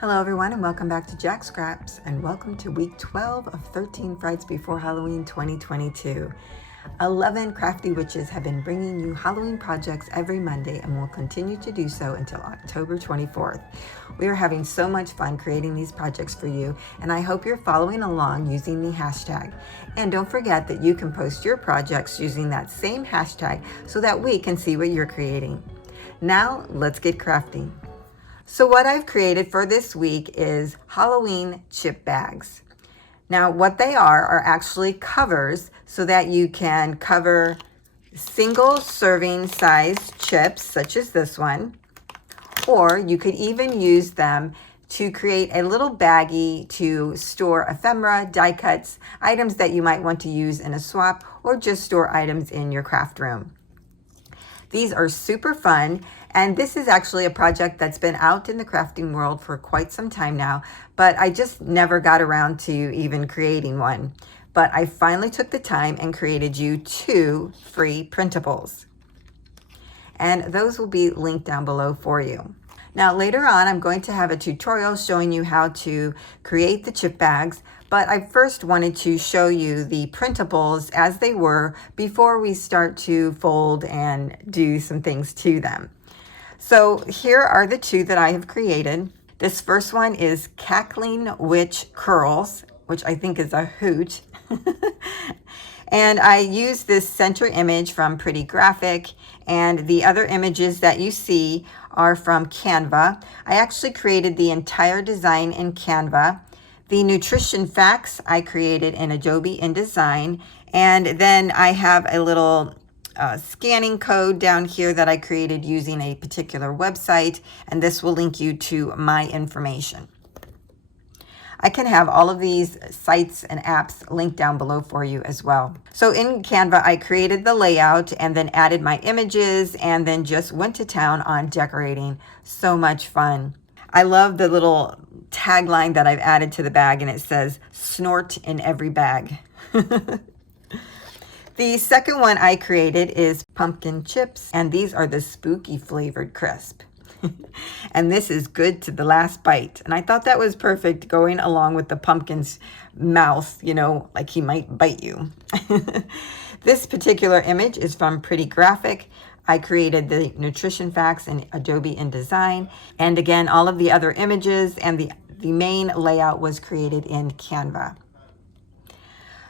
Hello everyone and welcome back to Jacqs Scraps and welcome to week 12 of 13 Frights Before Halloween 2022. 11 crafty witches have been bringing you Halloween projects every Monday and will continue to do so until October 24th. We are having so much fun creating these projects for you and I hope you're following along using the hashtag. And don't forget that you can post your projects using that same hashtag so that we can see what you're creating. Now let's get crafting. So what I've created for this week is Halloween chip bags. Now what they are actually covers so that you can cover single serving size chips such as this one, or you could even use them to create a little baggie to store ephemera, die cuts, items that you might want to use in a swap, or just store items in your craft room. These are super fun, and this is actually a project that's been out in the crafting world for quite some time now, but I just never got around to even creating one. But I finally took the time and created you 2 free printables. And those will be linked down below for you. Now later on, I'm going to have a tutorial showing you how to create the chip bags, but I first wanted to show you the printables as they were before we start to fold and do some things to them. So here are the 2 that I have created. This first one is Cackling Witch Curls, which I think is a hoot. And I used this center image from Pretty Graphic, and the other images that you see are from Canva. I actually created the entire design in Canva. The nutrition facts I created in Adobe InDesign, and then I have a little scanning code down here that I created using a particular website, and this will link you to my information. I can have all of these sites and apps linked down below for you as well. So in Canva, I created the layout and then added my images and then just went to town on decorating. So much fun. I love the little tagline that I've added to the bag, and it says, "Snort in every bag." The second one I created is pumpkin chips, and these are the spooky flavored crisp. And this is good to the last bite. And I thought that was perfect going along with the pumpkin's mouth, you know, like he might bite you. This particular image is from Pretty Graphic. I created the nutrition facts in Adobe InDesign. And again, all of the other images and the main layout was created in Canva.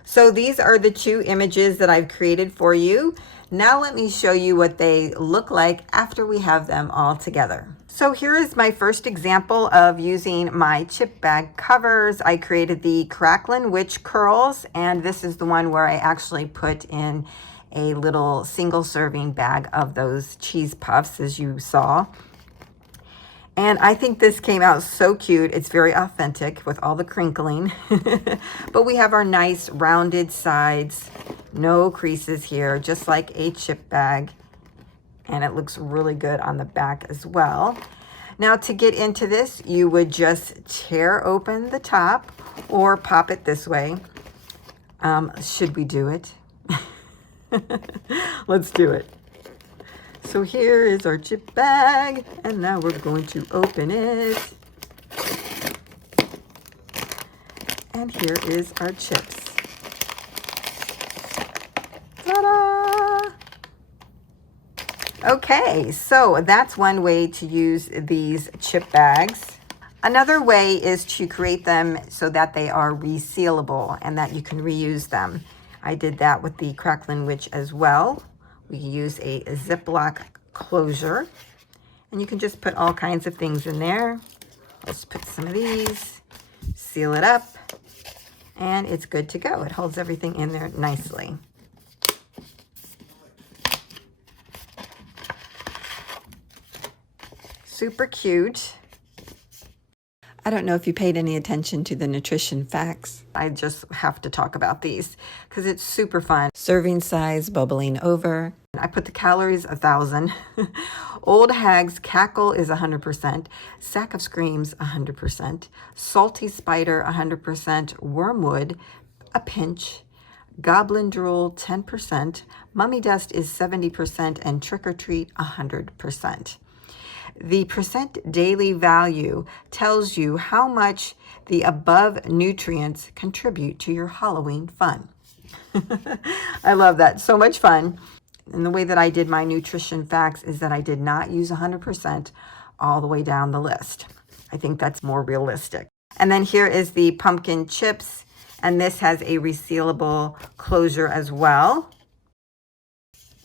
So these are the 2 images that I've created for you. Now let me show you what they look like after we have them all together. So here is my first example of using my chip bag covers. I created the Cackling Witch Curls, and this is the one where I actually put in a little single serving bag of those cheese puffs, as you saw. And I think this came out so cute. It's very authentic with all the crinkling. But we have our nice rounded sides, no creases here, just like a chip bag. And it looks really good on the back as well. Now to get into this, you would just tear open the top or pop it this way. Should we do it? Let's do it. So here is our chip bag, and now we're going to open it. And here is our chips. Ta-da! Okay, so that's one way to use these chip bags. Another way is to create them so that they are resealable and that you can reuse them. I did that with the Cackling Witch as well. We use a Ziploc closure, and you can just put all kinds of things in there. Let's put some of these, seal it up, and it's good to go. It holds everything in there nicely. Super cute. I don't know if you paid any attention to the nutrition facts. I just have to talk about these because it's super fun. Serving size, bubbling over. I put the calories 1,000. Old Hag's Cackle is 100%. Sack of Screams 100%. Salty Spider 100%. Wormwood a pinch. Goblin Drool 10%. Mummy Dust is 70%. And Trick or Treat 100%. The percent daily value tells you how much the above nutrients contribute to your Halloween fun. I love that. So much fun. And the way that I did my nutrition facts is that I did not use 100% all the way down the list. I think that's more realistic. And then here is the pumpkin chips, and this has a resealable closure as well.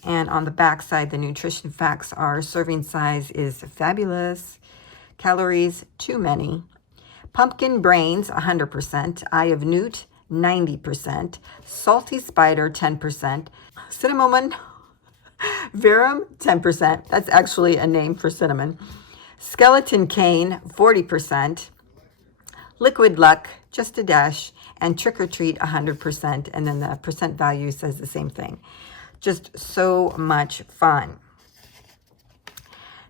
And on the back side, the nutrition facts are: serving size is fabulous, calories too many, pumpkin brains 100%, eye of newt 90%, salty spider 10%, cinnamon verum 10%, that's actually a name for cinnamon, skeleton cane 40%, liquid luck just a dash, and trick or treat 100%, and then the percent value says the same thing. Just so much fun.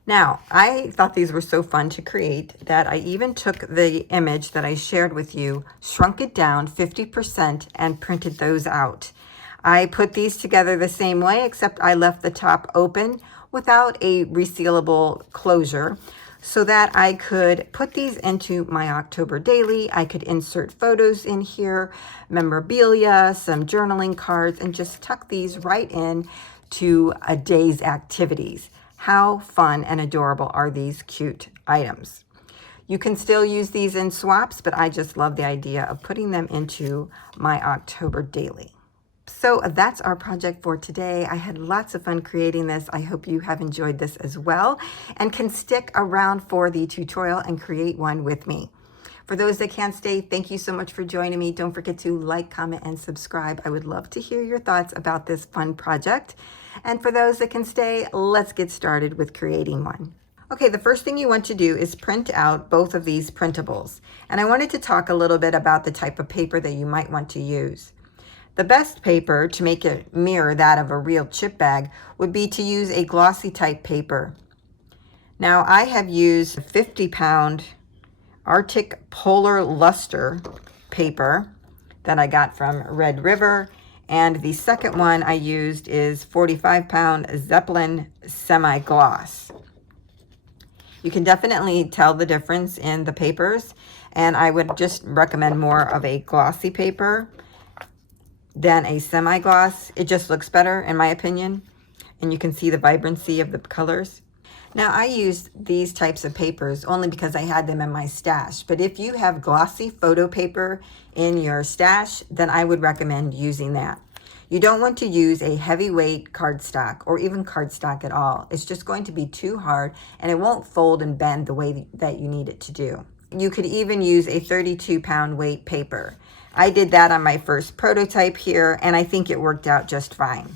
Now, I thought these were so fun to create that I even took the image that I shared with you, shrunk it down 50%, and printed those out. I put these together the same way, except I left the top open without a resealable closure so that I could put these into my October daily. I could insert photos in here, memorabilia, some journaling cards, and just tuck these right in to a day's activities. How fun and adorable are these cute items? You can still use these in swaps, but I just love the idea of putting them into my October daily. So that's our project for today. I had lots of fun creating this. I hope you have enjoyed this as well and can stick around for the tutorial and create one with me. For those that can't stay, thank you so much for joining me. Don't forget to like, comment, and subscribe. I would love to hear your thoughts about this fun project. And for those that can stay, let's get started with creating one. Okay, the first thing you want to do is print out both of these printables. And I wanted to talk a little bit about the type of paper that you might want to use. The best paper to make it mirror that of a real chip bag would be to use a glossy type paper. Now I have used 50-pound Arctic Polar Luster paper that I got from Red River, and the second one I used is 45-pound Zeppelin semi-gloss. You can definitely tell the difference in the papers, and I would just recommend more of a glossy paper than a semi-gloss. It just looks better in my opinion, and you can see the vibrancy of the colors. Now I used these types of papers only because I had them in my stash, but if you have glossy photo paper in your stash, then I would recommend using that. You don't want to use a heavyweight cardstock or even cardstock at all. It's just going to be too hard and it won't fold and bend the way that you need it to do. You could even use a 32-pound weight paper. I did that on my first prototype here, and I think it worked out just fine.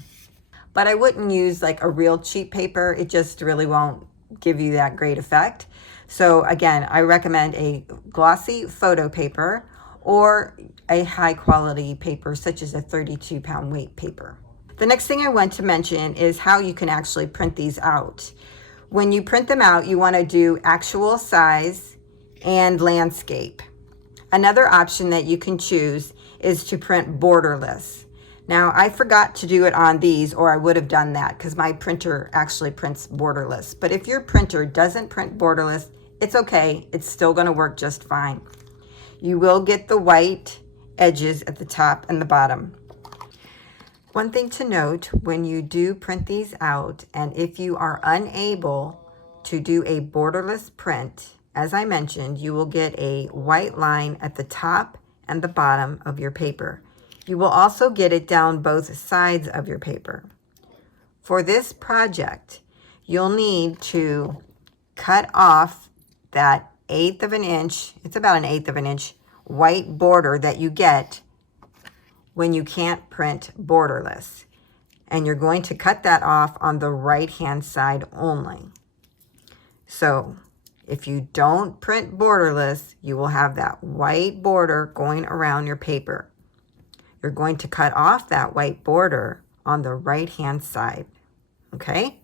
But I wouldn't use like a real cheap paper. It just really won't give you that great effect. So again, I recommend a glossy photo paper or a high quality paper such as a 32-pound weight paper. The next thing I want to mention is how you can actually print these out. When you print them out, you want to do actual size and landscape. Another option that you can choose is to print borderless. Now, I forgot to do it on these, or I would have done that because my printer actually prints borderless. But if your printer doesn't print borderless, it's okay. It's still going to work just fine. You will get the white edges at the top and the bottom. One thing to note when you do print these out, and if you are unable to do a borderless print, as I mentioned, you will get a white line at the top and the bottom of your paper. You will also get it down both sides of your paper. For this project, you'll need to cut off that 1/8 of an inch, it's about an 1/8 of an inch, white border that you get when you can't print borderless. And you're going to cut that off on the right-hand side only. So if you don't print borderless, you will have that white border going around your paper. You're going to cut off that white border on the right-hand side, okay?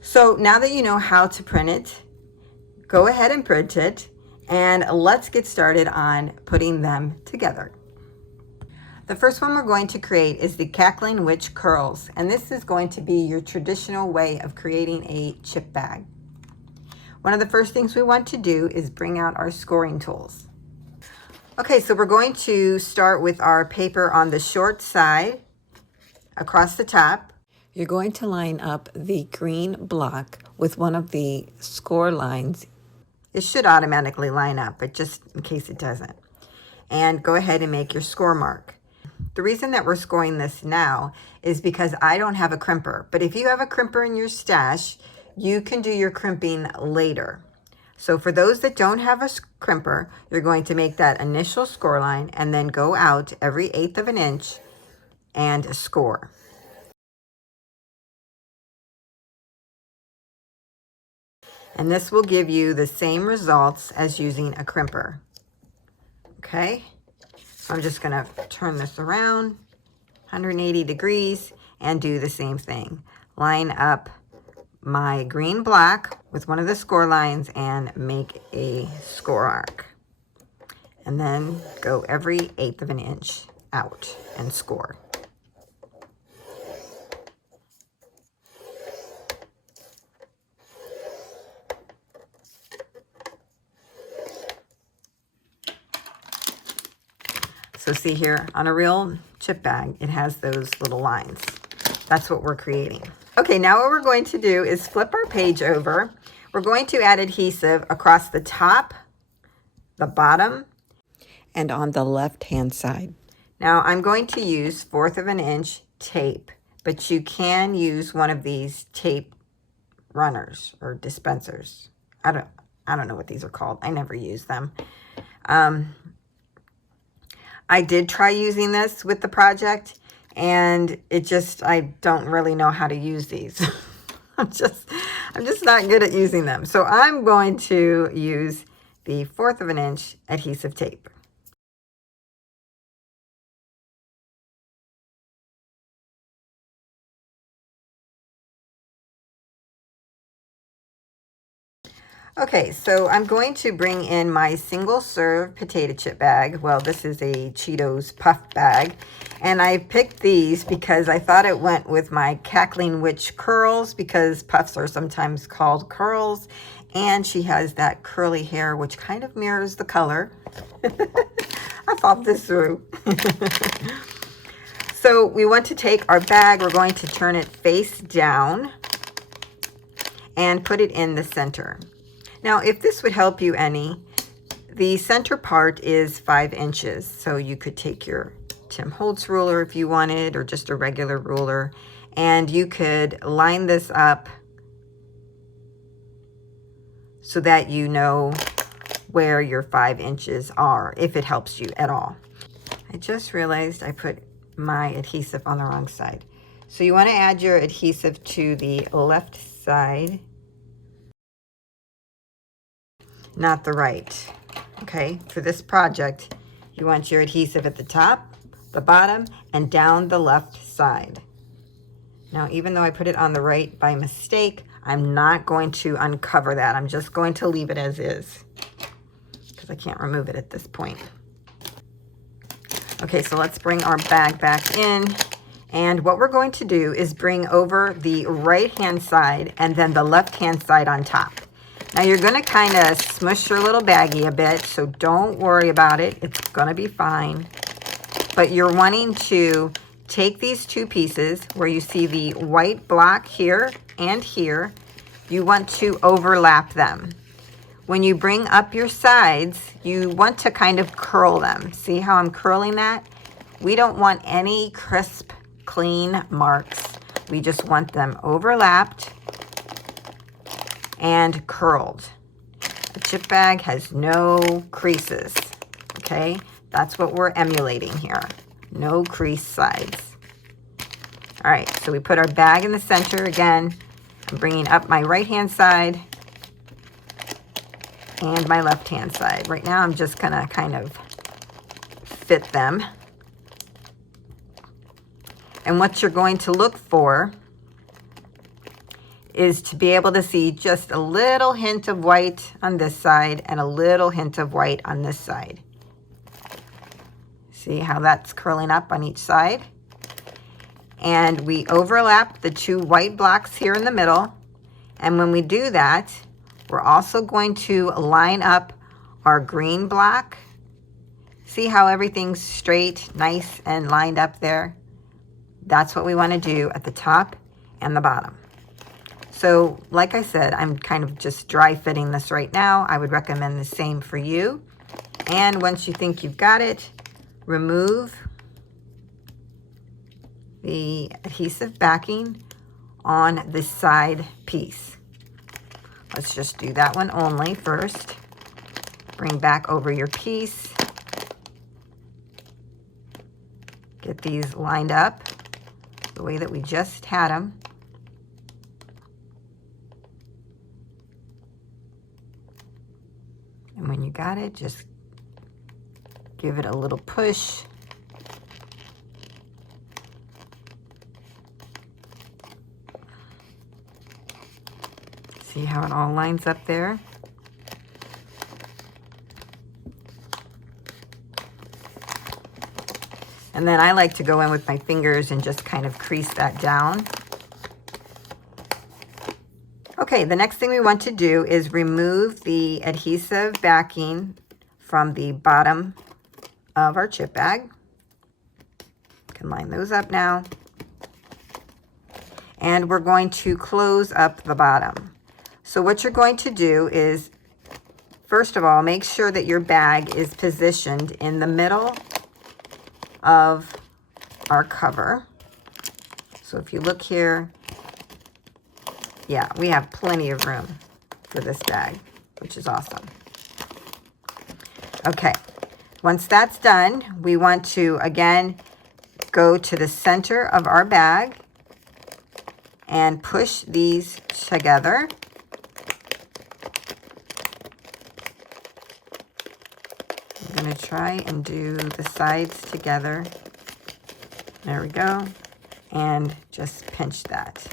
So now that you know how to print it, go ahead and print it, and let's get started on putting them together. The first one we're going to create is the Cackling Witch Curls, and this is going to be your traditional way of creating a chip bag. one of the first things we want to do is bring out our scoring tools. Okay, so we're going to start with our paper on the short side across the top. You're going to line up the green block with one of the score lines. It should automatically line up, but just in case it doesn't. And go ahead and make your score mark. The reason that we're scoring this now is because I don't have a crimper. But if you have a crimper in your stash, you can do your crimping later. So for those that don't have a crimper, you're going to make that initial score line and then go out every 1/8 of an inch and score. And this will give you the same results as using a crimper. Okay, so I'm just gonna turn this around 180 degrees and do the same thing. Line up my green block with one of the score lines and make a score arc. And then go every 1/8 of an inch out and score. So see here, on a real chip bag, it has those little lines. That's what we're creating. Okay, now what we're going to do is flip our page over. We're going to add adhesive across the top, the bottom, and on the left-hand side. Now I'm going to use 1/4 of an inch tape, but you can use one of these tape runners or dispensers. I don't know what these are called. I never use them. I did try using this with the project, and I don't really know how to use these. I'm just not good at using them. So I'm going to use the 1/4 of an inch adhesive tape. Okay, so I'm going to bring in my single serve potato chip bag. Well, this is a Cheetos puff bag. And I picked these because I thought it went with my Cackling Witch curls, because puffs are sometimes called curls. And she has that curly hair, which kind of mirrors the color. I thought this through. So we want to take our bag, we're going to turn it face down and put it in the center. Now, if this would help you any, the center part is 5 inches. So you could take your Tim Holtz ruler if you wanted, or just a regular ruler, and you could line this up so that you know where your 5 inches are, if it helps you at all. I just realized I put my adhesive on the wrong side. So you want to add your adhesive to the left side, not the right. Okay, for this project, you want your adhesive at the top, the bottom, and down the left side. Now, even though I put it on the right by mistake, I'm not going to uncover that. I'm just going to leave it as is, because I can't remove it at this point. Okay, so let's bring our bag back in. And what we're going to do is bring over the right-hand side and then the left-hand side on top. Now you're going to kind of smush your little baggie a bit, so don't worry about it. It's going to be fine. But you're wanting to take these two pieces where you see the white block here and here. You want to overlap them. When you bring up your sides, you want to kind of curl them. See how I'm curling that? We don't want any crisp, clean marks. We just want them overlapped and curled. A chip bag has no creases, okay? That's what we're emulating here. No crease sides. All right, so we put our bag in the center again. I'm bringing up my right-hand side and my left-hand side. Right now, I'm just gonna kind of fit them. And what you're going to look for is to be able to see just a little hint of white on this side and a little hint of white on this side. See how that's curling up on each side? And we overlap the two white blocks here in the middle. And when we do that, We're also going to line up our green block. See how everything's straight, nice, and lined up there? That's what we want to do at the top and the bottom. So like I said, I'm kind of just dry fitting this right now. I would recommend the same for you. And once you think you've got it, remove the adhesive backing on the side piece. Let's just do that one only first. Bring back over your piece. Get these lined up the way that we just had them. And when you got it, just give it a little push. See how it all lines up there? And then I like to go in with my fingers and just kind of crease that down. Okay, the next thing we want to do is remove the adhesive backing from the bottom of our chip bag. You can line those up now. And we're going to close up the bottom. So what you're going to do is, first of all, make sure that your bag is positioned in the middle of our cover. So if you look here, yeah, we have plenty of room for this bag, which is awesome. Okay, once that's done, we want to again go to the center of our bag and push these together. I'm going to try and do the sides together. There we go. And just pinch that.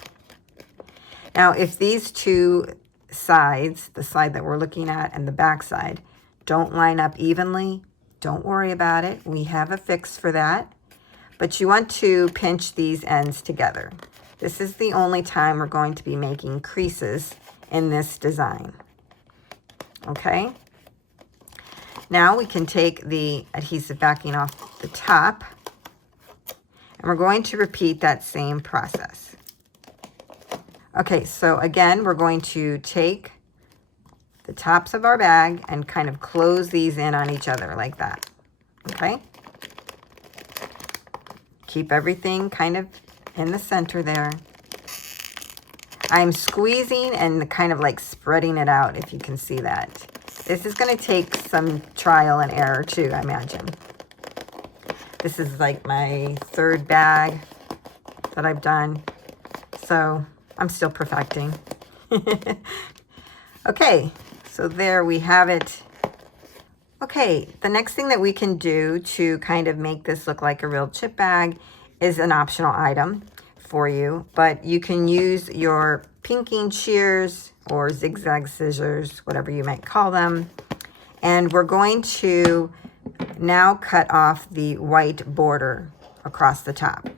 Now, if these two sides, the side that we're looking at and the back side, don't line up evenly, don't worry about it. We have a fix for that. But you want to pinch these ends together. This is the only time we're going to be making creases in this design. Okay? Now we can take the adhesive backing off the top, and we're going to repeat that same process. Okay, so again, we're going to take the tops of our bag and kind of close these in on each other like that. Okay? Keep everything kind of in the center there. I'm squeezing and kind of like spreading it out, if you can see that. This is going to take some trial and error too, I imagine. This is like my third bag that I've done, so I'm still perfecting. Okay, so there we have it. Okay, the next thing that we can do to kind of make this look like a real chip bag is an optional item for you, but you can use your pinking shears or zigzag scissors, whatever you might call them. And we're going to now cut off the white border across the top.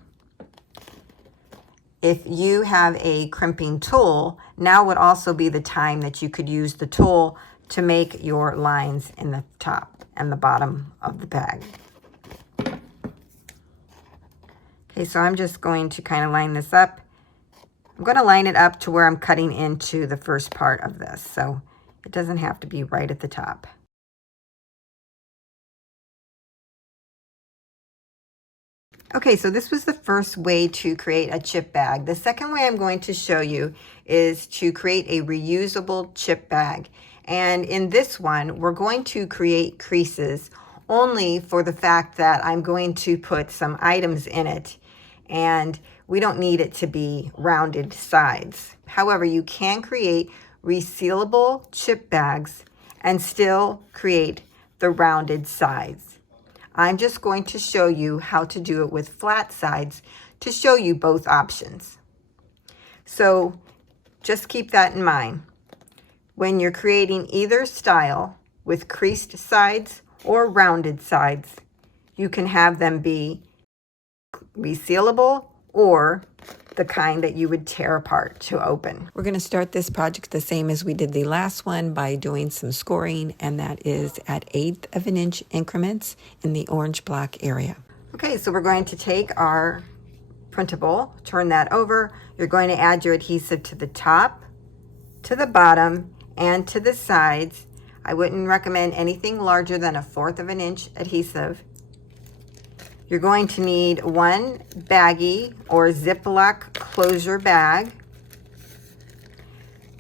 If you have a crimping tool, now would also be the time that you could use the tool to make your lines in the top and the bottom of the bag. Okay, so I'm just going to kind of line this up. I'm going to line it up to where I'm cutting into the first part of this, so it doesn't have to be right at the top. Okay, so this was the first way to create a chip bag. The second way I'm going to show you is to create a reusable chip bag. And in this one, we're going to create creases only for the fact that I'm going to put some items in it, and we don't need it to be rounded sides. However, you can create resealable chip bags and still create the rounded sides. I'm just going to show you how to do it with flat sides to show you both options. So just keep that in mind. When you're creating either style with creased sides or rounded sides, you can have them be resealable or the kind that you would tear apart to open. We're going to start this project the same as we did the last one by doing some scoring, and that is at 1/8 of an inch increments in the orange black area. Okay, so we're going to take our printable, turn that over. You're going to add your adhesive to the top, to the bottom, and to the sides. I wouldn't recommend anything larger than 1/4 of an inch adhesive. You're going to need one baggie or Ziploc closure bag.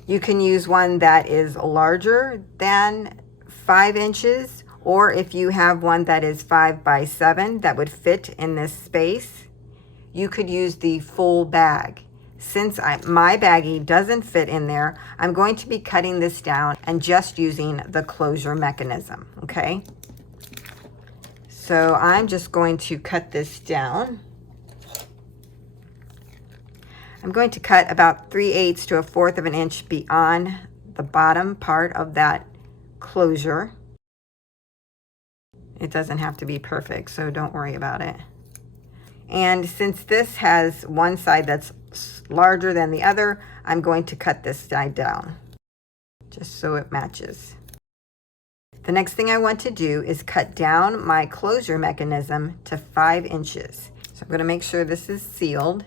You can use one that is larger than 5 inches, or if you have one that is 5 by 7 that would fit in this space, you could use the full bag. Since my baggie doesn't fit in there, I'm going to be cutting this down and just using the closure mechanism, okay? So I'm just going to cut this down. I'm going to cut about 3/8 to 1/4 of an inch beyond the bottom part of that closure. It doesn't have to be perfect, so don't worry about it. And since this has one side that's larger than the other, I'm going to cut this side down just so it matches. The next thing I want to do is cut down my closure mechanism to 5 inches. So I'm going to make sure this is sealed.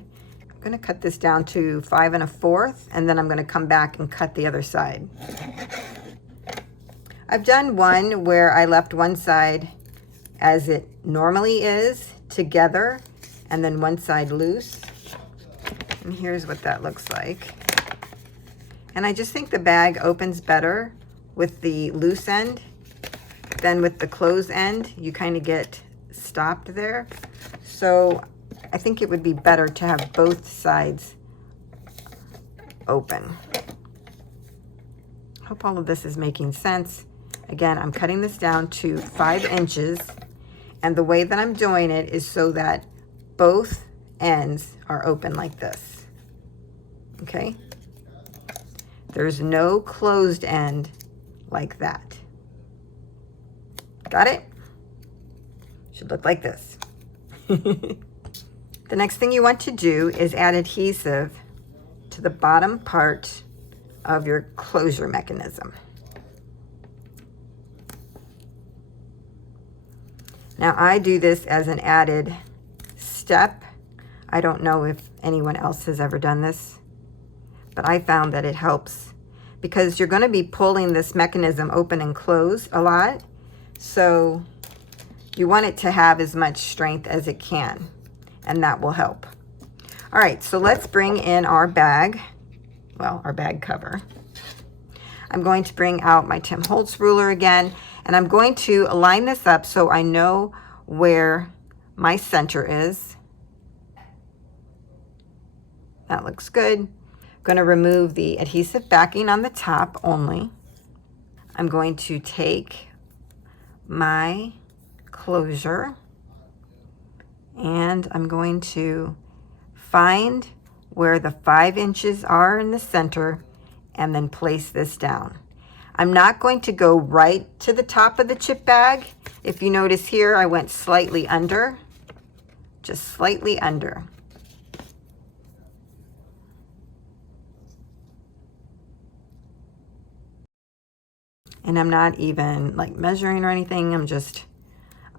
I'm going to cut this down to 5 1/4, and then I'm going to come back and cut the other side. I've done one where I left one side as it normally is together, and then one side loose. And here's what that looks like. And I just think the bag opens better with the loose end than with the closed end. You kind of get stopped there. So I think it would be better to have both sides open. Hope all of this is making sense. Again, I'm cutting this down to 5 inches. And the way that I'm doing it is so that both ends are open like this. Okay? There's no closed end like that. Got it? Should look like this. The next thing you want to do is add adhesive to the bottom part of your closure mechanism. Now I do this as an added step. I don't know if anyone else has ever done this, but I found that it helps because you're going to be pulling this mechanism open and close a lot. So you want it to have as much strength as it can, and that will help. All right, so let's bring in our bag, well, our bag cover. I'm going to bring out my Tim Holtz ruler again, and I'm going to line this up so I know where my center is. That looks good. I'm going to remove the adhesive backing on the top only. I'm going to take my closure and I'm going to find where the 5 inches are in the center and then place this down. I'm not going to go right to the top of the chip bag. If you notice here, I went slightly under, just slightly under. And I'm not even like measuring or anything. I'm just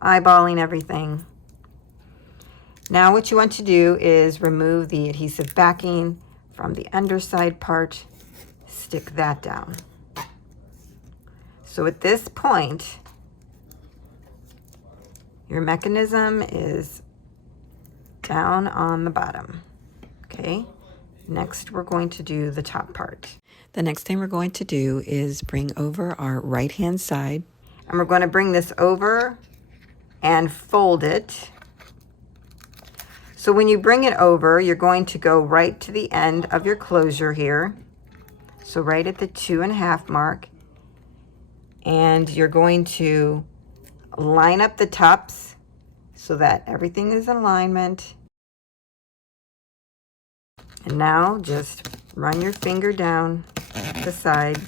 eyeballing everything. Now what you want to do is remove the adhesive backing from the underside part. Stick that down. So at this point, your mechanism is down on the bottom. Okay, next we're going to do the top part. The next thing we're going to do is bring over our right-hand side. And we're going to bring this over and fold it. So when you bring it over, you're going to go right to the end of your closure here. So right at the 2.5 mark. And you're going to line up the tops so that everything is in alignment. And now just run your finger down the side.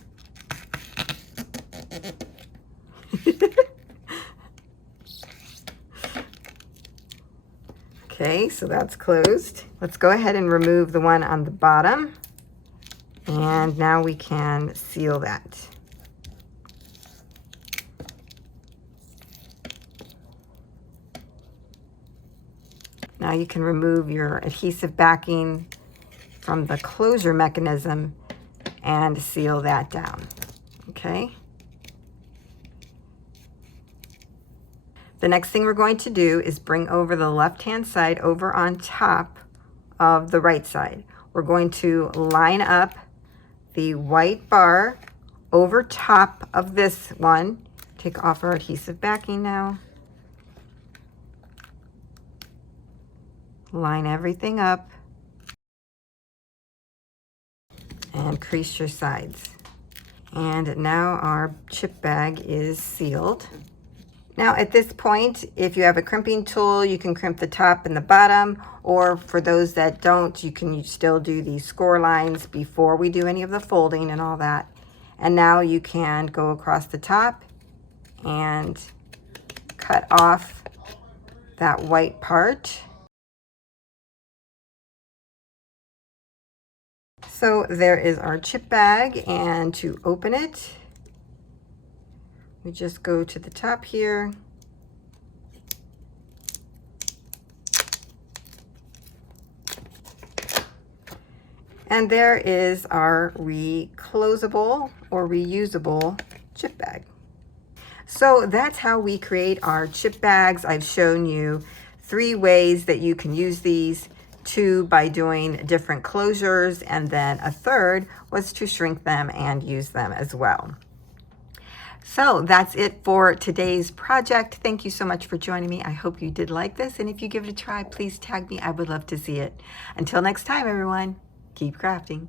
Okay, so that's closed. Let's go ahead and remove the one on the bottom. And now we can seal that. Now you can remove your adhesive backing from the closure mechanism and seal that down. Okay. The next thing we're going to do is bring over the left-hand side over on top of the right side. We're going to line up the white bar over top of this one. Take off our adhesive backing now. Line everything up and crease your sides. And now our chip bag is sealed. Now at this point, if you have a crimping tool, you can crimp the top and the bottom, or for those that don't, you can still do these score lines before we do any of the folding and all that. And now you can go across the top and cut off that white part. So there is our chip bag, and to open it, we just go to the top here. And there is our reclosable or reusable chip bag. So that's how we create our chip bags. I've shown you 3 ways that you can use these. 2 by doing different closures, and then a 3rd was to shrink them and use them as well. So that's it for today's project. Thank you so much for joining me. I hope you did like this, and if you give it a try, please tag me. I would love to see it. Until next time, everyone, keep crafting.